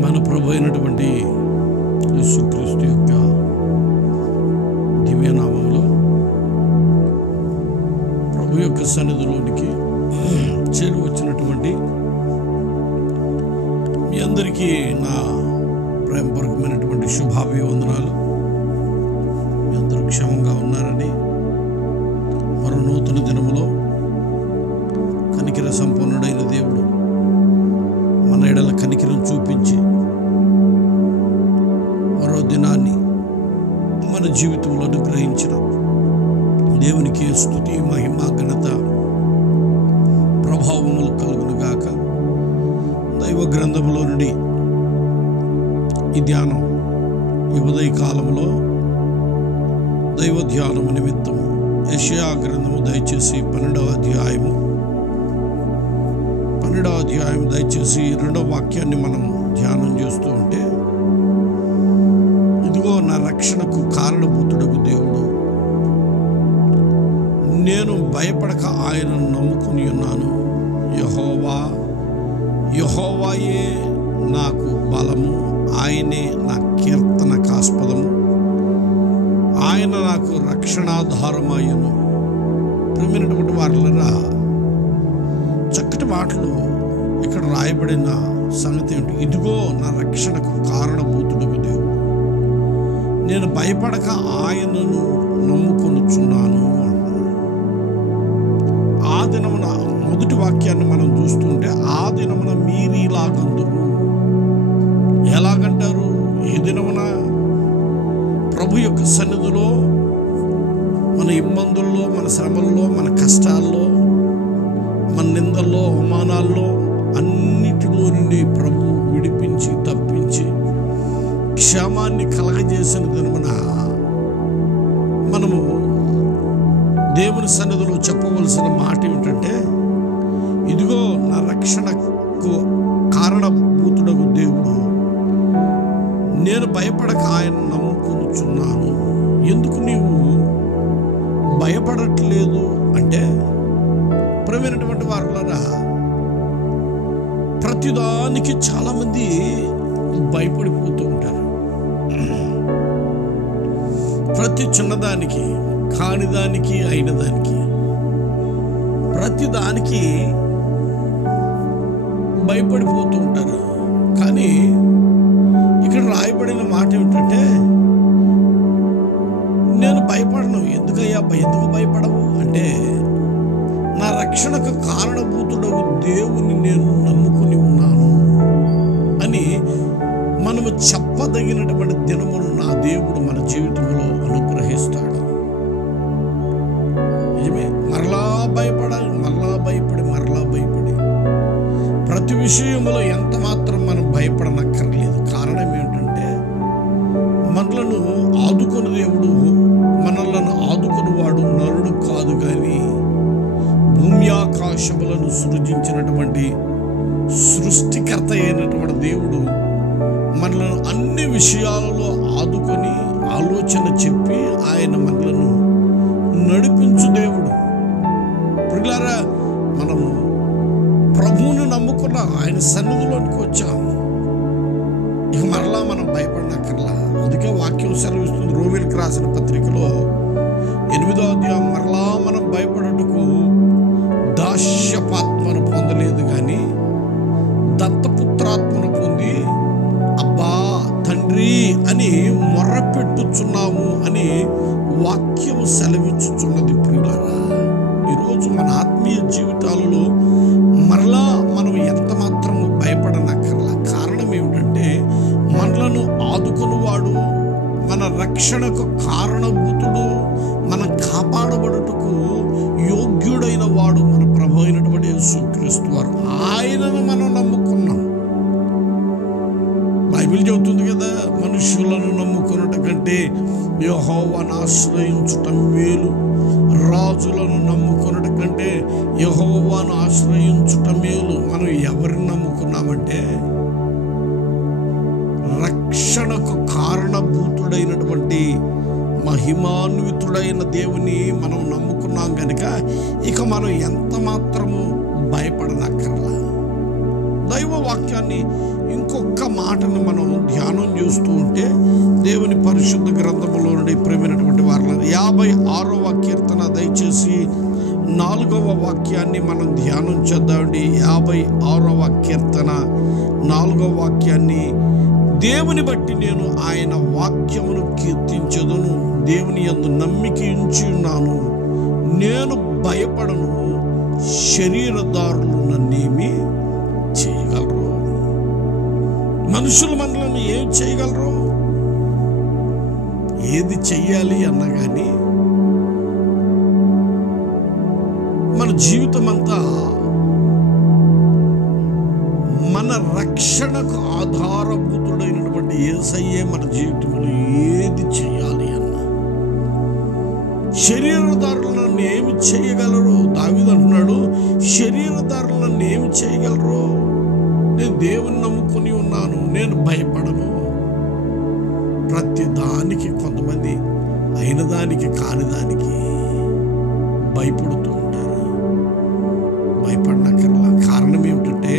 మన ప్రభు అయినటువంటి యేసుక్రీస్తు యొక్క దివ్యనామంలో ప్రభు యొక్క సన్నిధిలోనికి చేరి వచ్చినటువంటి మీ అందరికీ నా ప్రేమపూర్వకమైనటువంటి శుభాభివందనాలు. మీ అందరూ క్షేమంగా ఉన్నారని, మరో నూతన దినములో కనికర సంపన్నుడైన దేవుడు మన ఎడల కనికరం చూపించి మరో దినాన్ని మన జీవితంలో అనుగ్రహించిన దేవునికి స్తుతి, మహిమ, ఘనత, ప్రభావములు కలుగునుగాక. దైవ గ్రంథములో నుండి ఈ ధ్యానం ఈ ఉదయ కాలంలో దైవ ధ్యానము నిమిత్తము యెషయా గ్రంథము దయచేసి 12వ అధ్యాయం దయచేసి 2వ వాక్యాన్ని మనం ధ్యానం చేస్తూ ఉంటే, ఇదిగో నా రక్షణకు కారణభూతుడకు దేవుడు, నేను భయపడక ఆయనను నమ్ముకుని ఉన్నాను. యెహోవాయే నాకు బలము, ఆయనే నా కీర్తనకాస్పదము, ఆయన నాకు రక్షణాధారమాయను. ప్రియమైనటువంటి వారలారా, చక్కటి మాటలు ఇక్కడ రాయబడిన సంగతి ఏంటి? ఇదిగో నా రక్షణకు కారణభూతుడకు దేవుడు, నేను భయపడక ఆయనను నమ్ముకొనుచున్నాను అంటున్నాడు. ఆ దినమున మొదటి వాక్యాన్ని మనం చూస్తుంటే, ఆ దినమున మీరు ఇలాగందురు. ఎలాగంటారు? ఏ దినమున? ప్రభు యొక్క సన్నిధిలో, మన ఇబ్బందుల్లో, మన శ్రమల్లో, మన కష్టాల్లో, మన నిందల్లో, అవమానాల్లో అన్నిటిలో నుండి ప్రభు విడిపించి తప్పించి క్షేమాన్ని కలగజేసిన దినమున మనము దేవుని సన్నిధిలో చెప్పవలసిన మాట ఏమిటంటే, ఇదిగో నా రక్షణకు కారణభూతుడకు దేవుడు, నేను భయపడక ఆయన నమ్ముకొనుచున్నాను. ఎందుకు నీవు భయపడట్లేదు అంటే, ప్రియమైనటువంటి వారులారా, ప్రతిదానికి చాలామంది భయపడిపోతూ ఉంటారు. ప్రతి చిన్నదానికి, కానిదానికి, అయినదానికి, ప్రతిదానికి భయపడిపోతూ ఉంటారు. కానీ ఇక్కడ రాయబడిన మాట ఏమిటంటే, నేను భయపడను. ఎందుకు భయపడవు అంటే, నా రక్షణకు కారణభూతుడకు దేవుని నేను నమ్ముకుని ఉన్నాను అని మనము చెప్పదగినటువంటి దినములు నా దేవుడు మన జీవితంలో అనుగ్రహిస్తాడు. నిజమే, మరలా భయపడాలి, మరలా భయపడి ప్రతి విషయంలో ఎంత మాత్రం మనం భయపడనక్కర్లేదు. కారణం ఏంటంటే, మనలను ఆదుకుని దేవుడు, మనలను ఆదుకునివాడు నరుడు కాదు కానీ భూమి ఆకాశములను సృజించినటువంటి సృష్టికర్త అయినటువంటి దేవుడు మనలను అన్ని విషయాలలో ఆదుకొని ఆలోచన చెప్పి ఆయన మనలను నడిపించు దేవుడు. ప్రియులారా, మనము ప్రభువుని నమ్ముకున్నాం, ఆయన సన్నిధిలోనికి వచ్చాము, ఇక మరలా మనం భయపడనక్కర్లా. అందుకే వాక్యం సెలవిస్తుంది రోమీయులకు రాసిన పత్రికలో 8వ అధ్యాయం, మరలా మనం భయపడుటకు దాస్యపాత్మను పొందలేదు కానీ దత్తపుత్రాత్మను పొంది అబ్బా తండ్రి అని మొర్రపెట్టుచున్నాము అని వాక్యము సెలవిచ్చుచున్నది. ప్రియులారా, ఈరోజు మన ఆత్మీయ జీవితాలలో మరలా మనం ఎంత మాత్రము భయపడనక్కర్లా. కారణం ఏమిటంటే, మనలను ఆదుకునివాడు, మన రక్షణకు కారణభూతుడు, మనం కాపాడబడుటకు యోగ్యుడైన వాడు మన ప్రభు అయినటువంటి యేసుక్రీస్తు వారు. ఆయనను మనం నమ్ముకున్నాం. బైబిల్ చెబుతుంది కదా, మనుషులను నమ్ముకున్నట కంటే యెహోవాను ఆశ్రయించుట మేలు, రాజులను నమ్ముకున్నట కంటే యెహోవాను ఆశ్రయించుట మేలు. మనం ఎవరిని నమ్ముకున్నామంటే, రక్షణకు కారణభూతుడైనటువంటి మహిమాన్వితుడైన దేవుని మనం నమ్ముకున్నాం కనుక ఇక మనం ఎంత మాత్రము భయపడనక్కర్లా. దైవ వాక్యాన్ని ఇంకొక మాటను మనం ధ్యానం చేస్తూ ఉంటే దేవుని పరిశుద్ధ గ్రంథములో నుండి ప్రేమైనటువంటి వారు 56వ కీర్తన దయచేసి 4వ వాక్యాన్ని మనం ధ్యానం చేద్దామండి. 56వ కీర్తన 4వ వాక్యాన్ని, దేవుని బట్టి నేను ఆయన వాక్యమును కీర్తించదును, దేవుని యందు నమ్మిక ఉంచి ఉన్నాను, నేను భయపడను, శరీరదారులు నన్నేమి చేయగలరు? మనుషులు మనల్ని ఏం చేయగలరు? ఏది చెయ్యాలి అన్నా కానీ మన జీవితం అంతా మన రక్షణకు ఆధారభూతుడైనటువంటి యేసయ్యే మన జీవితంలో ఏది చేయాలి అన్నా శరీరదారులను ఏమి చేయగలరు? దావీదు అంటున్నాడు, శరీరదారులను ఏమి చేయగలరు? నేను దేవుని నమ్ముకొని ఉన్నాను, నేను భయపడను. ప్రతి దానికి కొంతమంది అయిన దానికి కాని దానికి భయపడుతూ ఉంటారు. భయపడనక్కర్లా. కారణం ఏమిటంటే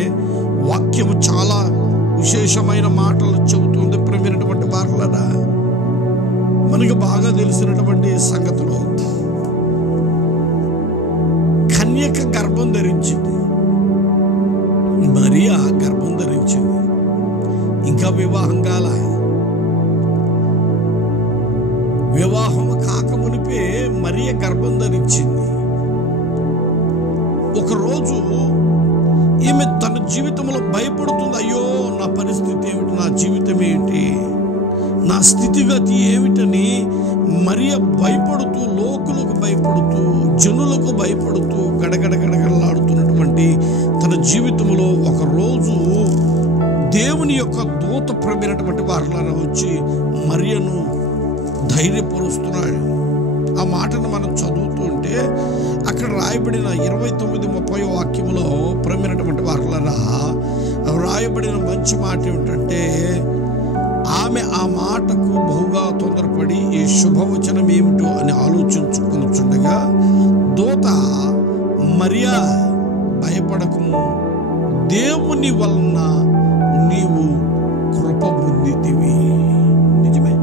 వాక్యము చాలా విశేషమైన మాటలు చెబుతుంది. ప్రేమైనటువంటి వారలారా, మనకు బాగా తెలిసినటువంటి సంగతులు, కన్యక గర్భం ధరించింది, మరియా గర్భం ధరించింది, ఇంకా వివాహం కాల. వివాహం కాకమునిపే మరియ గర్భం ధరించింది. ఒకరోజు ఈమె తన జీవితంలో భయపడుతుంది. అయ్యో, నా పరిస్థితి ఏమిటి, నా జీవితం ఏంటి, నా స్థితిగతి ఏమిటని మరియ భయపడుతూ, లోకులకు భయపడుతూ, జనులకు భయపడుతూ గడగడగడగడలాడుతున్నటువంటి తన జీవితంలో ఒకరోజు దేవుని యొక్క దూత ప్రేమైనటువంటి వారిలో వచ్చి మరియను ధైర్యపరుస్తున్నాడు. ఆ మాటను మనం చదువుతుంటే అక్కడ రాయబడిన 29-30 వాక్యములో ప్రేమైనటువంటి వారిలో రాయబడిన మంచి మాట ఏమిటంటే, ఆమె ఆ మాటకు బహుగా తొందరపడి ఈ శుభవచనం ఏమిటో అని ఆలోచించుకుంటుండగా దూత, మరియా భయపడకము, దేవుని వలన నీవు కృప పొందితివి. నిజమే.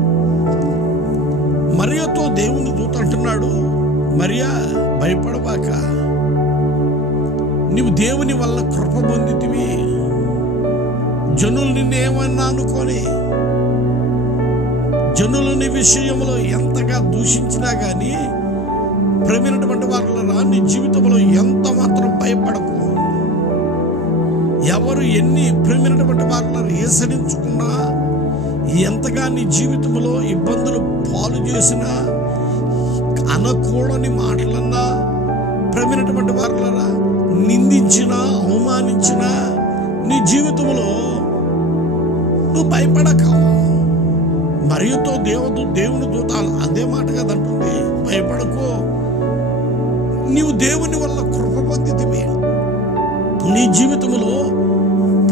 మరియతో దేవుని దూత అంటున్నాడు, మరియా భయపడబాక, నీవు దేవుని వల్ల కృప పొందితివి. జనులు నిన్నేమన్నా అనుకొని, జనులు నీ విషయంలో ఎంతగా దూషించినా కానీ ప్రేమైనటువంటి వారిలో నీ జీవితంలో ఎంత మాత్రం భయపడకు. ఎవరు ఎన్ని ప్రేమైనటువంటి వారిలో ఏసరించుకున్నా, ఎంతగా నీ జీవితంలో ఇబ్బందులు పాలు చేసినా, అనకూడని మాటలన్నా, ప్రేమైనటువంటి వారిలో నిందించినా, అవమానించినా, నీ జీవితంలో నువ్వు భయపడక. మరియతో దేవుని దూత అదే మాట కదంటుంది, భయపడకు, నీవు దేవుని వల్ల కృప పొందితివి. నీ జీవితంలో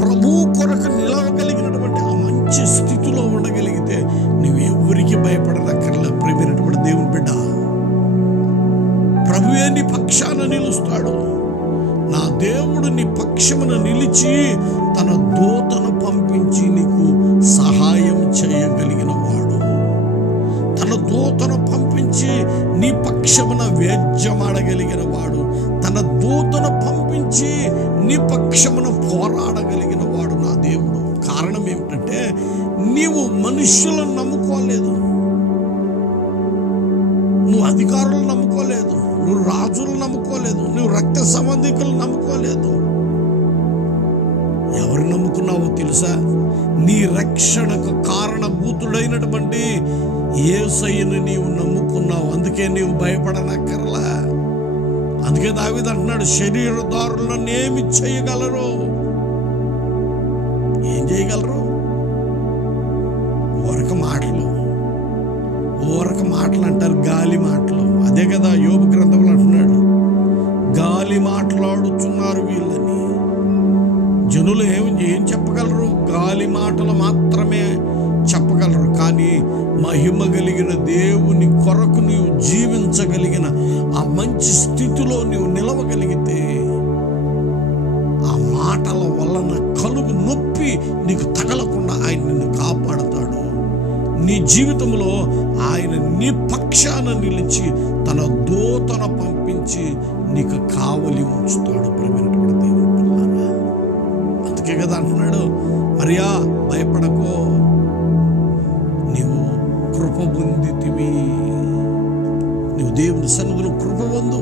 ప్రభు కొరకు నిలవగలిగినటువంటి ఆ మంచి స్థితిలో ఉండగలిగితే నువ్వెవరికి భయపడనక్కర్లే. ప్రేమైనటువంటి దేవుని బిడ్డ, ప్రభువే నీ పక్షాన నిలుస్తాడు. నా దేవుడు నీ పక్షమున నిలిచి తన దూతను పంపించి నీకు సహాయం చేయగలిగిన వాడు. తన దూతను పంపించి నీ పక్షమున వేద్యమాడగలిగిన వాడు. తన దూతను పంపించి నీ పక్షమున పోరాడగలిగిన వాడు నా దేవుడు. కారణం ఏమిటంటే నీవు మనుష్యులను నమ్ముకోలేదు, నువ్వు అధికారులను నమ్ముకోలేదు, నువ్వు రాజులను నమ్ముకోలేదు, నువ్వు రక్త సంబంధికులను నమ్ముకోలేదు. ఎవరు నమ్ముకున్నావో తెలుసా? నీ రక్షణకు కారణభూతుడైనటువంటి యేసయ్యను నీవు నమ్ముకున్నావు. అందుకే నీవు భయపడనక్కర్లా. అందుకే దావీదు అంటున్నాడు, శరీరదారులను ఏమి చేయగలరు? ఏం చేయగలరు? ఊరక మాటలు అంటారు, గాలి మాటలు. అదే కదా యోబు గ్రంథంలో అంటున్నాడు, గాలి మాట్లాడుచున్నారు వీళ్ళని. జనులు ఏం చెప్పగలరు? గాలి మాటలు మాత్రమే చెప్పగలరు. కానీ మహిమ కలిగిన దేవుని కొరకు నీవు జీవించగలిగిన ఆ మంచి స్థితిలో నీవు నిలవగలిగితే ఆ మాటల వలన కలుగు నొప్పి నీకు తగలకుండా ఆయన నిన్ను కాపాడుతాడు. నీ జీవితంలో ఆయన నీ పక్షాన నిలిచి తన దూతను పంపించి నీకు కావలి ఉంచుతాడు. ప్రియమైనటువంటి దేవుని పిల్లారా, అందుకే కదా అంటున్నాడు, మరియా భయపడకో, నీవు కృప పొందితివి. నువ్వు దేవుని సన్నిధిలో కృప పొందు.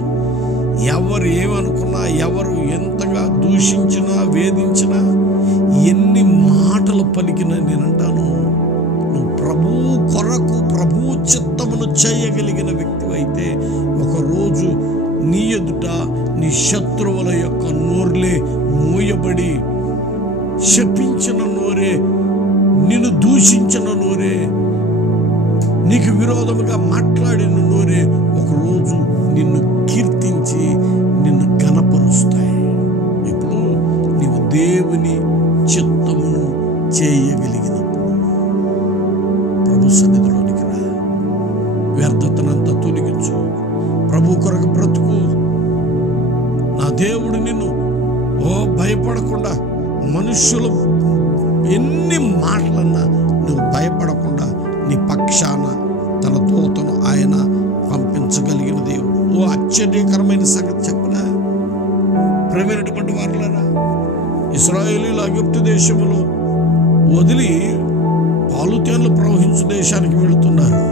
ఎవరు ఏమనుకున్నా, ఎవరు ఎంతగా దూషించినా, వేధించినా, ఎన్ని మాటలు పలికినా నేనంటాను, నువ్వు ప్రభు కొరకు ప్రభు చిత్తమును చేయగలిగిన వ్యక్తి అయితే ఒకరోజు నీ ఎదుట నీ శత్రువుల యొక్క నోర్లే మూయబడి, శపించిన నోరే, నిన్ను దూషించిన నోరే, నీకు విరోధముగా మాట్లాడిన నోరే ఒకరోజు నిన్ను కీర్తించి నిన్ను ఘనపరుస్తాయి. ఇప్పుడు నీవు దేవుని చిత్తమును చేయగలిగినప్పుడు ప్రభు సన్నిధిలోనికి రా, వ్యర్థతనంతా తొలగించు, ప్రభు కొరకు బ్రతుకు. నా దేవుడు నిన్ను భయపడకుండా, మనుషులు ఎన్ని మాటలన్నా నువ్వు భయపడకుండా నీ పక్షాన తన దూతను ఆయన పంపించగలిగిన దేవుడు. ఆశ్చర్యకరమైన సంగతి చెప్పనా ప్రియమైనటువంటి వారులారా, ఇశ్రాయేలీయులు ఐగుప్తు దేశములో వదిలి పాలు తేనెలు ప్రవహించు దేశానికి వెళుతున్నారు.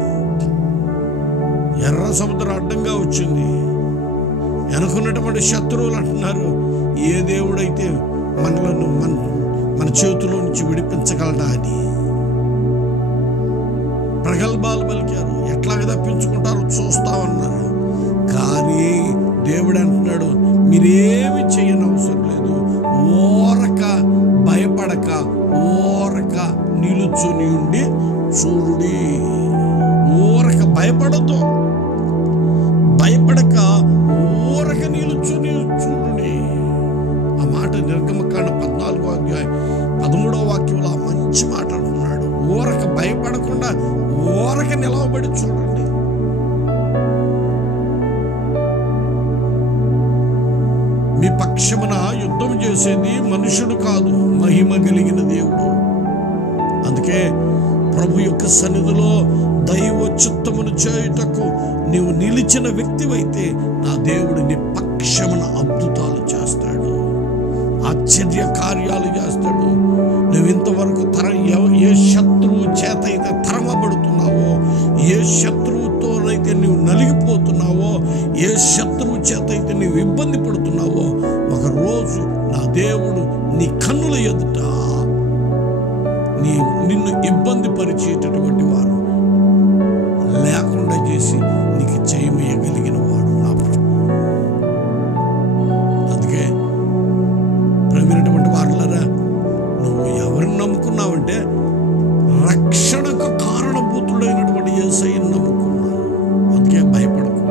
ఎర్ర సముద్రం అడ్డంగా వచ్చింది. వెనుకున్నటువంటి శత్రువులు అంటున్నారు, ఏ దేవుడైతే మనలను మన చేతిలో నుంచి విడిపించగలడా అని ప్రగల్భాలు పలికారు. ఎట్లాగా తప్పించుకుంటారో చూస్తామన్నారు. కానీ దేవుడు అంటున్నాడు, మీరేమి చేయని అవసరం లేదు, ఓరక భయపడక ఓరక నిలుచుని ఉండి చూడుడి. ఓరక భయపడద్దు, భయపడక ఓరక నిలుచుని చూడుడి. ఆ మాట నిర్గమకాండ 14వ అధ్యాయం 13వ వాక్యంలో ఆ మంచి మాట అంటున్నాడు. ఓరక భయపడకుండా ఓరక నిలవబడి చూడండి. మీ పక్షమున యుద్ధం చేసేది మనుషుడు కాదు, మహిమ కలిగిన దేవుడు. అందుకే ప్రభు యొక్క సన్నిధిలో దైవ చిత్తమును చేయుటకు నీవు నిలిచిన వ్యక్తివైతే నా దేవుడు నీ పక్షమున అద్భుతాలు చేస్తాడు, ఆశ్చర్య కార్యాలు చేస్తాడు. నువ్వు ఇంతవరకు ఏ శత్రువు చేత అయితే తరమబడుతున్నావో, ఏ శత్రువుతోనైతే నువ్వు నలిగిపోతున్నావో, ఏ శత్రువు చేత అయితే నువ్వు ఇబ్బంది పడుతున్నావో, ఒకరోజు నా దేవుడు నీ కన్నుల ఎదుట నిన్ను ఇబ్బంది పరిచేటటువంటి వారు లేకుండా చేసి నీకు జయమేయగలిగిన వాడు నా ప్రభు. అందుకే ప్రేమైనటువంటి వారులారా, నువ్వు ఎవరిని నమ్ముకున్నావంటే రక్షణకు కారణభూతుడైనటువంటి యేసయ్యను నమ్ముకున్నావు. అందుకే భయపడకు.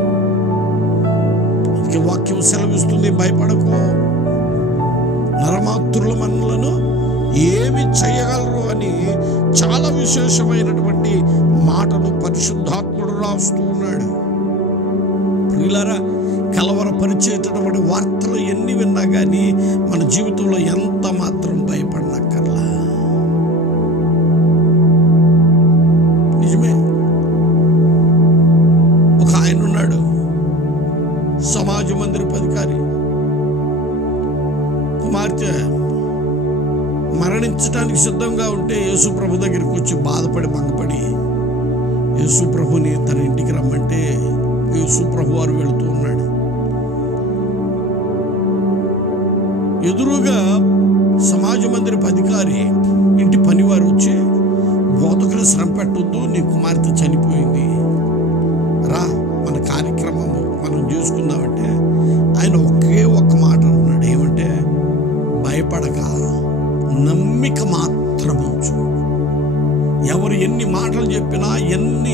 అందుకే వాక్యం సెలవిస్తుంది, భయపడకు. నరమాతృల మనలను ఏమి చేయగలరు అని చాలా విశేషమైనటువంటి మాటను పరిశుద్ధాత్ముడు రాస్తూ ఉన్నాడు. ప్రియులారా, కలవరపరిచేటటువంటి వార్తలు ఎన్ని విన్నా కానీ మన జీవితంలో ఎంత మాత్రం భయపడనక్కర్లా. నిజమే. ఒక ఆయన ఉన్నాడు, సమాజ మందిరపు అధికారి. కుమార్తె మరణించడానికి సిద్ధంగా ఉంటే యేసు ప్రభు దగ్గరికి వచ్చి బాధపడి మంగపడి యేసు ప్రభుని తన ఇంటికి రమ్మంటే యేసు ప్రభు వారు వెళుతూ ఉన్నాడు. ఎదురుగా సమాజ మందిరపు అధికారి ఇంటి పనివారు వచ్చి, బోధకుని శ్రమ పెట్టొద్దు, నీ కుమార్తె చనిపోయింది, రా మన కార్యక్రమము మనం చేసుకుందామంటే ఆయన ఒకే ఒక్క మాట అంటున్నాడు. ఏమంటే, భయపడక నమ్మిక మాత్రం ఉంచు. ఎవరు ఎన్ని మాటలు చెప్పినా, ఎన్ని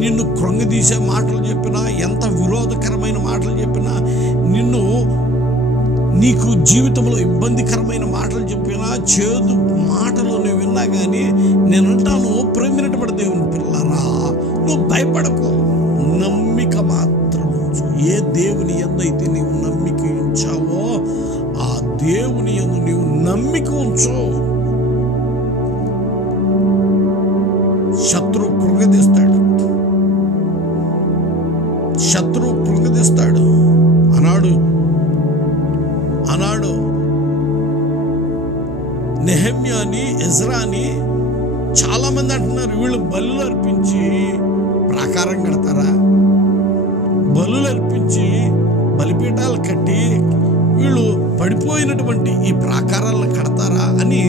నిన్ను కృంగదీసే మాటలు చెప్పినా, ఎంత విరోధకరమైన మాటలు చెప్పినా, నీకు జీవితంలో ఇబ్బందికరమైన మాటలు చెప్పినా, చేదు మాటలు నువ్వు విన్నా కానీ నేనంటాను, ప్రేమినటువంటి దేవుని పిల్లరా, నువ్వు భయపడకు, నమ్మిక మాత్రం ఉంచు. ఏ దేవుని యందు అయితే నీవు నమ్మిక ఉంచావో ఆ దేవుని యందు నీవు నమ్మిక ఉంచు. శత్రువు కృంగదీస్తాడు, శత్రువు కృంగదీస్తాడు. అన్నాడు నెహెమ్యాని, ఎజ్రాని. చాలా మంది అంటున్నారు, వీళ్ళు బలులు అర్పించి ప్రాకారం కడతారా? బలులు అర్పించి బలిపీఠాలు కట్టి వీళ్ళు పడిపోయినటువంటి ఈ ప్రాకారాలను కడతారా అని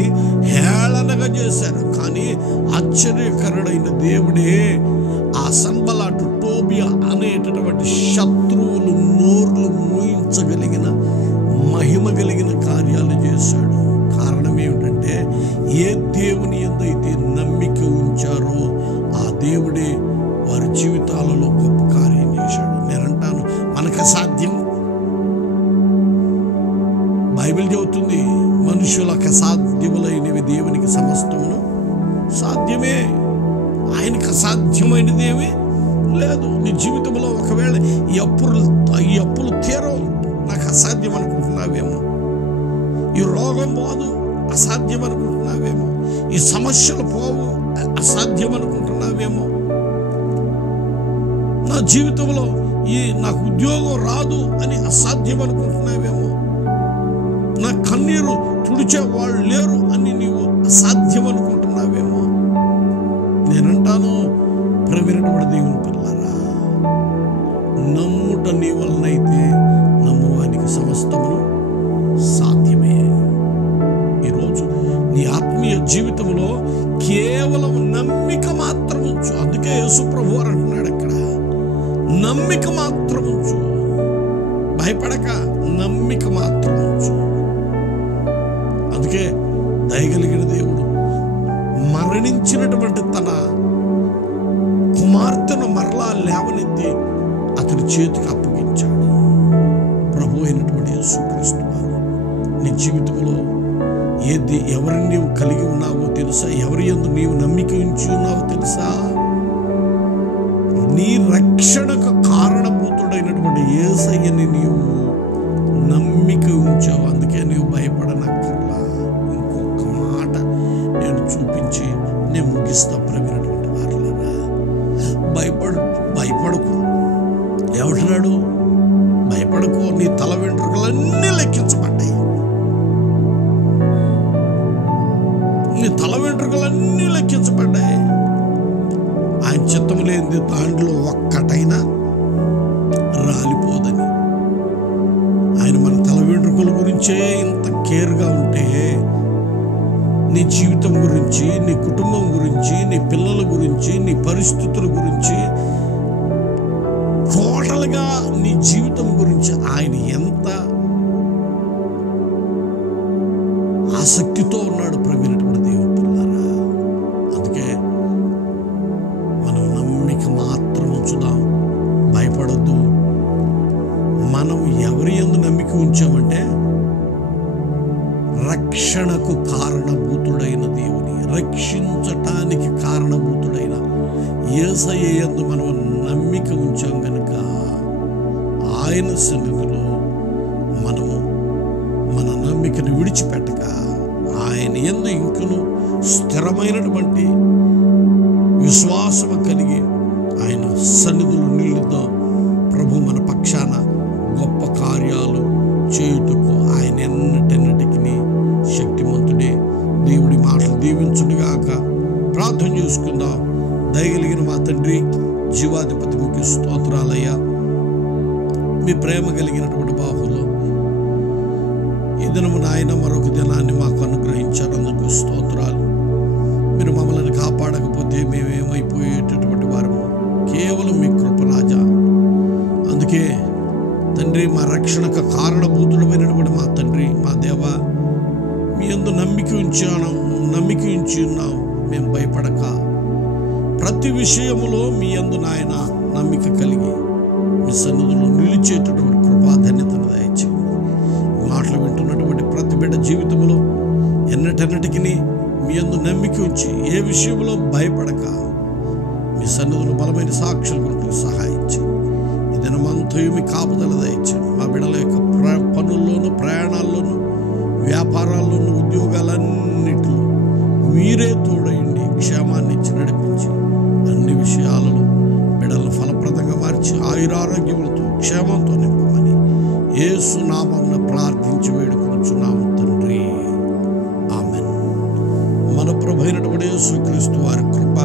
హేళనగా చేశారు. కానీ ఆశ్చర్యకరుడైన దేవుడే ఆ సన్బలాటు, టోబియా అనేటటువంటి శత్రువులు నోర్లు మూయించగలిగిన, మహిమ కలిగిన కార్యాలు చేశాడు. కారణం ఏమిటంటే, ఏ దేవుని యందైతే నమ్మిక ఉంచారో ఆ దేవుడే వారి జీవితాలలో గొప్ప కార్యం చేశాడు. నేనంటాను, మనకు అసాధ్యం. బైబిల్ చెబుతుంది, మనుషులకు అసాధ్యములైనవి దేవునికి సమస్తమును సాధ్యమే. ఆయనకు అసాధ్యమైనది ఏమీ లేదు. నీ జీవితంలో ఒకవేళ ఈ అప్పులు తీరవు, నాకు అసాధ్యం అనుకుంటున్నావేమో. ఈ రోగం పోదు, అసాధ్యం అనుకుంటున్నావేమో. ఈ సమస్యలు పోవు, అసాధ్యం అనుకుంటున్నావేమో. నా జీవితంలో నాకు ఉద్యోగం రాదు అని అసాధ్యం అనుకుంటున్నావేమో. నా కన్నీరు తుడిచే వాళ్ళు లేరు అని నీవు అసాధ్యం అనుకుంటున్నావేమో. నేనంటాను, ప్రియమైనటువంటి దేవుని పిల్లలారా, నమ్ముట నీ వలనైతే నమ్మువానికి సమస్తమును సాధ్యమే. ఈరోజు నీ ఆత్మీయ జీవితంలో కేవలం నమ్మిక మాత్రం ఉంచు. అందుకే యేసు ప్రభువు అంటున్నాడు అక్కడ, నమ్మిక మాత్రం ఉంచు, భయపడక నమ్మిక మాత్రం ఉంచు. అందుకే దయగలిగిన దేవుడు మరణించినటువంటి తన కుమార్తెను మరలా లేవనెత్తి అతని చేతికి అప్పగించాడు. ప్రభు అయినటువంటి యేసుక్రీస్తు నీ జీవితంలో ఎవరిని నీవు కలిగి ఉన్నావో తెలుసా? ఎవరి యందు నీవు నమ్మిక ఉంచి ఉన్నావో తెలుసా? నీ రక్షణకు కారణభూతుడైనటువంటి యేసయ్యని నీవు నమ్మిక ఉంచావు. అందుకే నీవు భయపడనక్కర్లా. ఇంకొక మాట నేను చూపించి నేను ముగిస్తా. ప్రియమైనటువంటి వారలారా, భయపడకు. ఏమంటున్నాడు? భయపడకు, నీ తల వెంట్రుకలన్నీ లెక్కించబడ్డాయి. నీ తల వెంట్రుకలన్నీ లెక్కించబడ్డాయి. ఆయన చిత్తము లేనిది దాంట్లో ఒక్కటైనా రాలిపోదని. ఆయన మన తల వెంట్రుకల గురించే ఇంత కేర్గా ఉంటే, నీ జీవితం గురించి, నీ కుటుంబం గురించి, నీ పిల్లల గురించి, నీ పరిస్థితుల గురించి, టోటల్గా నీ జీవితం గురించి ఆయన ఎంత ఆసక్తితో ఉన్నాడు. ప్రియమైనటువంటి దేవుని పిల్లలారా, అందుకే మనం నమ్మిక మాత్రం ఉంచుదాం, భయపడొద్దు. మనం ఎవరి యందు నమ్మిక ఉంచామంటే, రక్షణకు కారణభూతుడైన దేవుని, రక్షించటానికి కారణభూతుడైన యేసయ్య యందు మనం నమ్మిక ఉంచాం గనుక ఆయన సన్నిధిలో మనము మన నమ్మికను విడిచిపెట్టక ఆయన యందు ఇంకను స్థిరమైనటువంటి విశ్వాసము కలిగి ఆయన సన్నిధిలో నిలుద్దాం. ప్రభు మన పక్షాన గొప్ప కార్యాలు చేయుటకు ఆయన ఎన్నటెన్నటికి శక్తిమంతుడే. దేవుడి మాటలు దీవించునుగాక. ప్రార్థన చేసుకుందాం. దయగలిగిన మా తండ్రి, జీవాధిపతి, మీకు స్తోత్రాలయ్యా. మీ ప్రేమ కలిగినటువంటి బాహులో ఈ దినము నాయన మరొక దినాన్ని మాకు అనుగ్రహించారు. అందుకు స్తోత్రాలు. మీరు మమ్మల్ని కాపాడకపోతే మేమేమైపోయేటటువంటి వారము. కేవలం మీ కృప రాజా. అందుకే తండ్రి, మా రక్షణకు కారణభూతుడమైనటువంటి మా తండ్రి, మా దేవ, మీ యందు నమ్మిక ఉంచి ఉన్నాం. మేము భయపడక ప్రతి విషయములో మీ యందు నాయన నమ్మిక కలిగి మీ సన్నిధిలో నిలిచేటటువంటి కృపా ధన్యతను దయచేయండి. మాటలు వింటున్నటువంటి ప్రతి బిడ్డ జీవితంలో ఎన్నటెన్నటికి మీ యందు నమ్మిక ఉంచి ఏ విషయంలో భయపడక మీ సన్నిధిలో బలమైన సాక్షులు కొరకు సహాయం చేయండి. ఈ దినమంతయు మీ కాపుదల దయచేయండి. మా బిడ్డల యొక్క పనుల్లోనూ, ప్రయాణాల్లోనూ, వ్యాపారాల్లోనూ, మార్గాలన్నిటిలో మీరే తోడయండి, క్షేమాన్ని ఇచ్చి నడిపించి అన్ని విషయాలలో బిడ్డలను ఫలప్రదంగా మార్చి ఆయురారోగ్యములతో క్షేమంతో నింపమని యేసు నామమున ప్రార్థించి వేడుకొనుచున్నాము తండ్రి, ఆమెన్. మన ప్రభువైనటువంటి యేసుక్రీస్తు వారి కృప,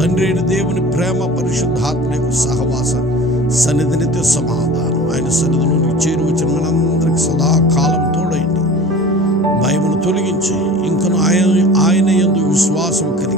తండ్రి అయిన దేవుని ప్రేమ, పరిశుద్ధాత్మ యొక్క సహవాస సన్నిధి, నిత్య సమాధానం ఆయన సన్నిధిలోనికి చేరువచ్చిన మనందరికి సదాకాలం తోడైంది. భయమును తొలగించి ఇంకను ఆయన యందు విశ్వాసం కలిగి